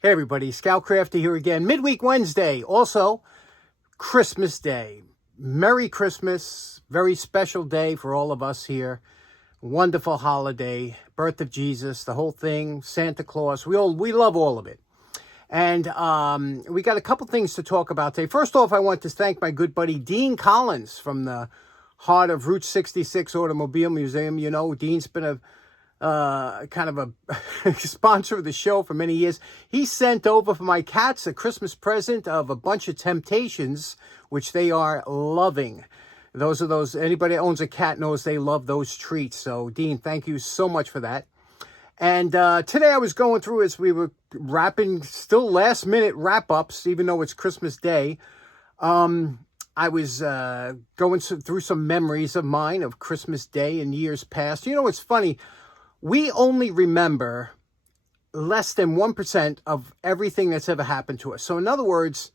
Hey everybody, Scout Crafty here again. Midweek Wednesday, also Christmas Day. Merry Christmas, very special day for all of us here. Wonderful holiday, birth of Jesus, the whole thing, Santa Claus. We love all of it. And we got a couple things to talk about today. First off, I want to thank my good buddy Dean Collins from the heart of Route 66 Automobile Museum. You know, Dean's been a kind of a sponsor of the show for many years. He sent over for my cats a Christmas present of a bunch of Temptations, which they are loving. Anybody that owns a cat knows they love those treats. So, Dean, thank you so much for that. And today I was going through, as we were wrapping, still last minute wrap-ups, even though it's Christmas Day. I was going through some memories of mine of Christmas Day and years past. You know, it's funny. We only remember less than 1% of everything that's ever happened to us. So in other words,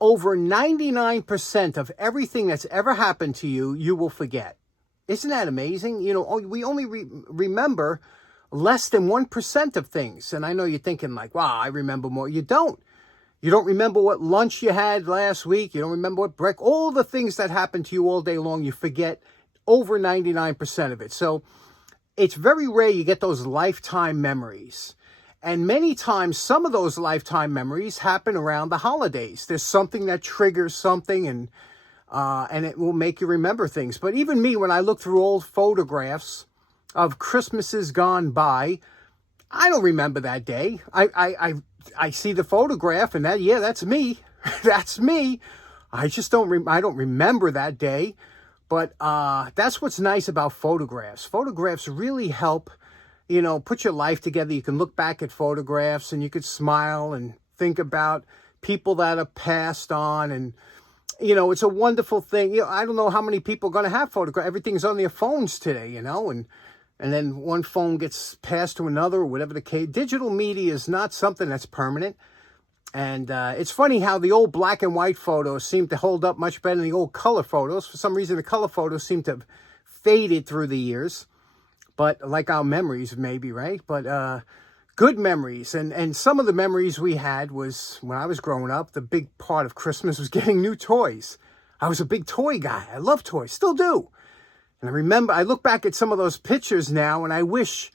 over 99% of everything that's ever happened to you, you will forget. Isn't that amazing? You know, we only remember less than 1% of things. And I know you're thinking like, wow, I remember more. You don't. You don't remember what lunch you had last week. You don't remember what breakfast. All the things that happened to you all day long, you forget over 99% of it. So it's very rare you get those lifetime memories. And many times, some of those lifetime memories happen around the holidays. There's something that triggers something, and it will make you remember things. But even me, when I look through old photographs of Christmases gone by, I don't remember that day. I see the photograph, and that's me. That's me. I just don't remember that day. But that's what's nice about photographs. Photographs really help, you know, put your life together. You can look back at photographs and you could smile and think about people that have passed on. And, you know, it's a wonderful thing. You know, I don't know how many people are going to have photographs. Everything's on their phones today, you know, and then one phone gets passed to another or whatever the case. Digital media is not something that's permanent. And it's funny how the old black and white photos seem to hold up much better than the old color photos. For some reason, the color photos seem to have faded through the years. But like our memories, maybe, right? But good memories. And some of the memories we had was, when I was growing up, the big part of Christmas was getting new toys. I was a big toy guy. I love toys. Still do. And I look back at some of those pictures now, and I wish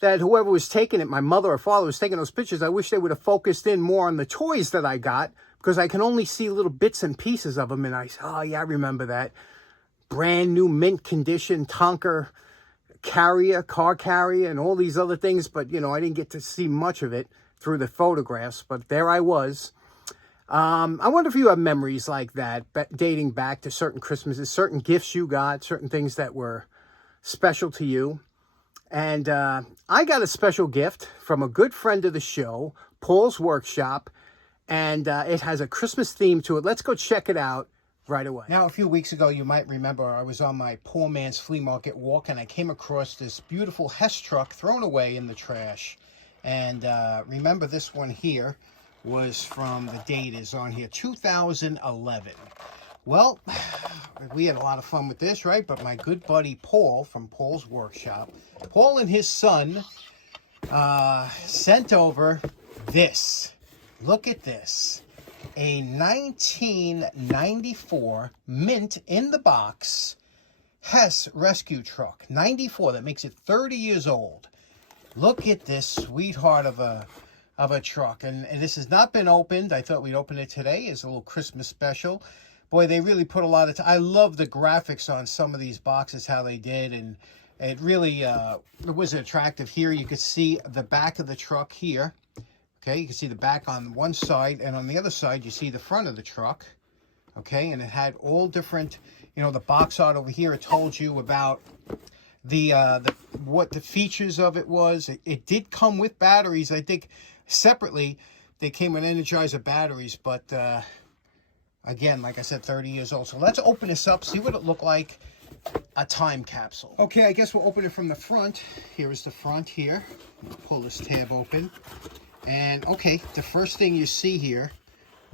that whoever was taking it, my mother or father was taking those pictures, I wish they would have focused in more on the toys that I got, because I can only see little bits and pieces of them. And I say, oh yeah, I remember that. Brand new mint condition Tonka car carrier, and all these other things. But, you know, I didn't get to see much of it through the photographs, but there I was. I wonder if you have memories like that, dating back to certain Christmases, certain gifts you got, certain things that were special to you. And I got a special gift from a good friend of the show, Paul's Workshop, and it has a Christmas theme to it. Let's go check it out right away. Now, a few weeks ago, you might remember I was on my poor man's flea market walk, and I came across this beautiful Hess truck thrown away in the trash. And remember, this one here was from, the date is on here, 2011. Well, we had a lot of fun with this, right? But my good buddy Paul from Paul's Workshop, Paul and his son sent over this. Look at this. A 1994 mint in the box Hess rescue truck. 94, that makes it 30 years old. Look at this sweetheart of a truck. And this has not been opened. I thought we'd open it today as a little Christmas special. Boy, they really put a lot of time. I love the graphics on some of these boxes, how they did, and it really was attractive. Here you could see the back of the truck here. Okay, you can see the back on one side, and on the other side you see the front of the truck. Okay, and it had all different, you know, the box art over here, it told you about what the features of it was. It did come with batteries. I think separately they came with Energizer batteries, but again, like I said, 30 years old. So let's open this up, see what it looked like. A time capsule. Okay, I guess we'll open it from the front. Here is the front here. Pull this tab open. And okay, the first thing you see here,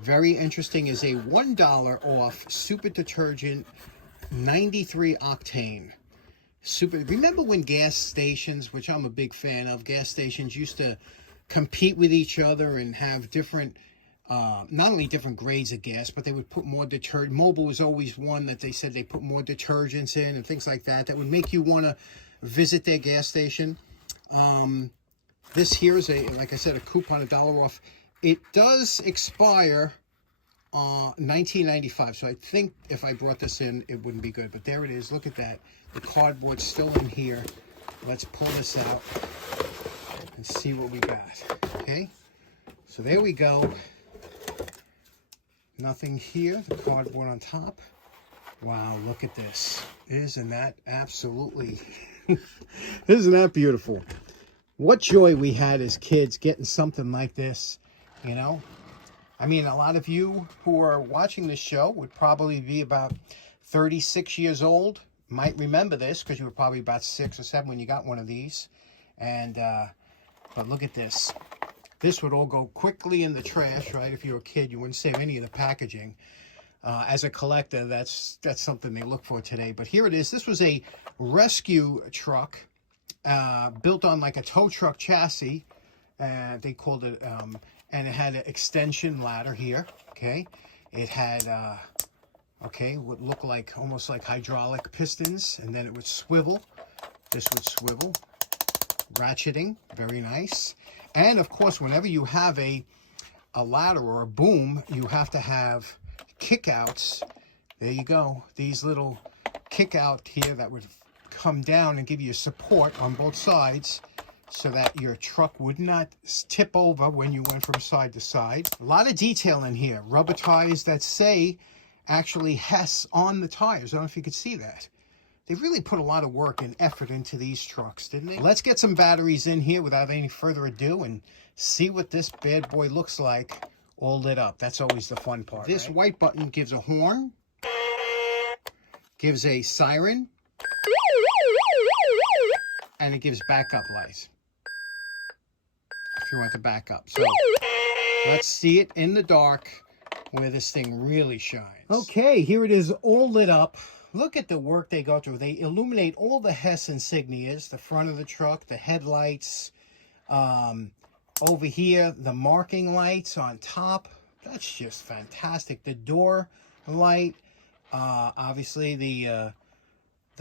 very interesting, is a $1 off super detergent 93 octane. Remember when gas stations, which I'm a big fan of, gas stations used to compete with each other and have different, not only different grades of gas, but they would put more detergent. Mobil was always one that they said they put more detergents in and things like that. That would make you want to visit their gas station. This here is like I said, a coupon, $1 off. It does expire $19.95. So I think if I brought this in, it wouldn't be good. But there it is. Look at that. The cardboard's still in here. Let's pull this out and see what we got. Okay. So there we go. Nothing here. The cardboard on top. Wow, look at this. Isn't that absolutely... Isn't that beautiful? What joy we had as kids getting something like this, you know? I mean, a lot of you who are watching this show would probably be about 36 years old. Might remember this because you were probably about 6 or 7 when you got one of these. And, but look at this. This would all go quickly in the trash, right? If you were a kid, you wouldn't save any of the packaging. As a collector, that's something they look for today. But here it is. This was a rescue truck built on like a tow truck chassis. They called it, and it had an extension ladder here. Okay, it had would look like almost like hydraulic pistons, and then it would swivel. This would swivel, ratcheting, very nice. And of course, whenever you have a ladder or a boom, you have to have kickouts. There you go. These little kick out here that would come down and give you support on both sides so that your truck would not tip over when you went from side to side. A lot of detail in here. Rubber tires that say actually Hess on the tires. I don't know if you could see that. They really put a lot of work and effort into these trucks, didn't they? Let's get some batteries in here without any further ado and see what this bad boy looks like all lit up. That's always the fun part. This right? White button gives a horn, gives a siren, and it gives backup lights if you want to back up. So let's see it in the dark where this thing really shines. Okay, here it is all lit up. Look at the work they go through. They illuminate all the Hess insignias, the front of the truck, the headlights, over here, the marking lights on top. That's just fantastic. The door light, obviously the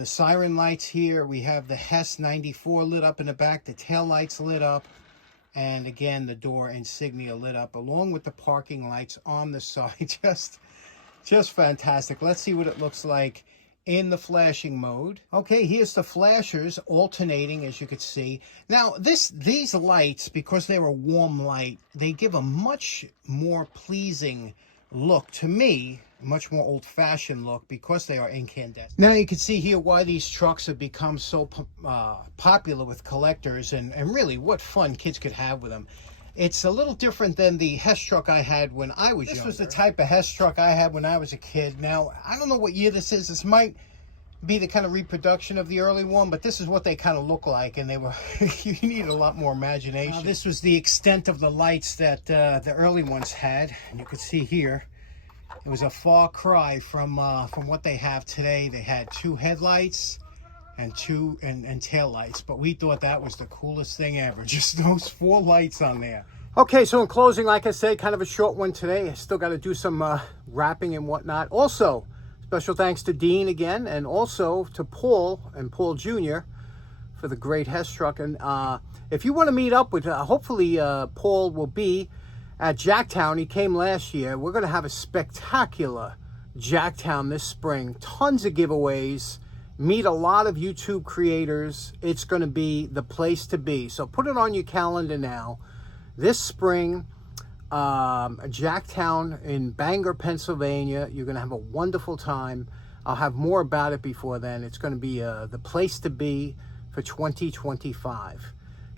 siren lights here. We have the Hess 94 lit up in the back. The tail lights lit up. And again, the door insignia lit up along with the parking lights on the side. Just fantastic. Let's see what it looks like in the flashing mode. Okay, here's the flashers alternating, as you could see. Now, these lights, because they're a warm light, they give a much more pleasing look to me, a much more old-fashioned look because they are incandescent. Now you can see here why these trucks have become so popular with collectors and really what fun kids could have with them. It's a little different than the Hess truck I had when I was younger. This was the type of Hess truck I had when I was a kid. Now, I don't know what year this is. This might be the kind of reproduction of the early one, but this is what they kind of look like, and they were, you need a lot more imagination. This was the extent of the lights that the early ones had, and you can see here, it was a far cry from what they have today. They had 2 headlights and tail lights, but we thought that was the coolest thing ever. Just those 4 lights on there. Okay, so in closing, like I said, kind of a short one today. I still got to do some wrapping and whatnot. Also, special thanks to Dean again, and also to Paul and Paul Jr. for the great Hess truck. And if you want to meet up with, hopefully Paul will be at Jacktown. He came last year. We're going to have a spectacular Jacktown this spring. Tons of giveaways. Meet a lot of YouTube creators. It's going to be the place to be. So put it on your calendar now. This spring, Jacktown in Bangor, Pennsylvania. You're going to have a wonderful time. I'll have more about it before then. It's going to be the place to be for 2025.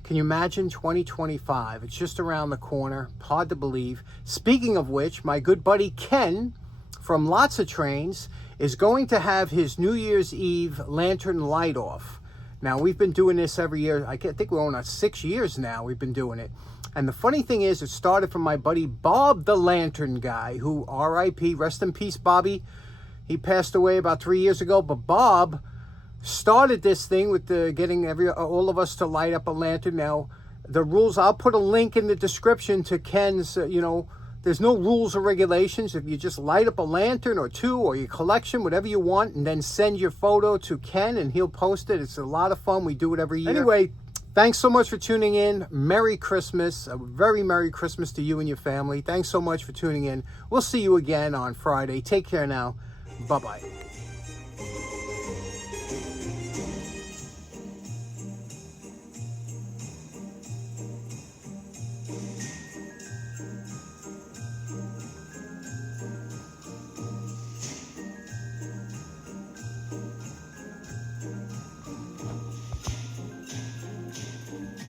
Can you imagine 2025? It's just around the corner. Hard to believe. Speaking of which, my good buddy Ken from Lots of Trains is going to have his New Year's Eve lantern light off. Now, we've been doing this every year. I think we're on 6 years now we've been doing it. And the funny thing is, it started from my buddy Bob the Lantern Guy, who, R.I.P., rest in peace, Bobby. He passed away about 3 years ago. But Bob started this thing with getting all of us to light up a lantern. Now, The rules, I'll put a link in the description to Ken's, there's no rules or regulations. If you just light up a lantern or two or your collection, whatever you want, and then send your photo to Ken and he'll post it. It's a lot of fun. We do it every year. Anyway, thanks so much for tuning in. Merry Christmas. A very Merry Christmas to you and your family. Thanks so much for tuning in. We'll see you again on Friday. Take care now. Bye-bye.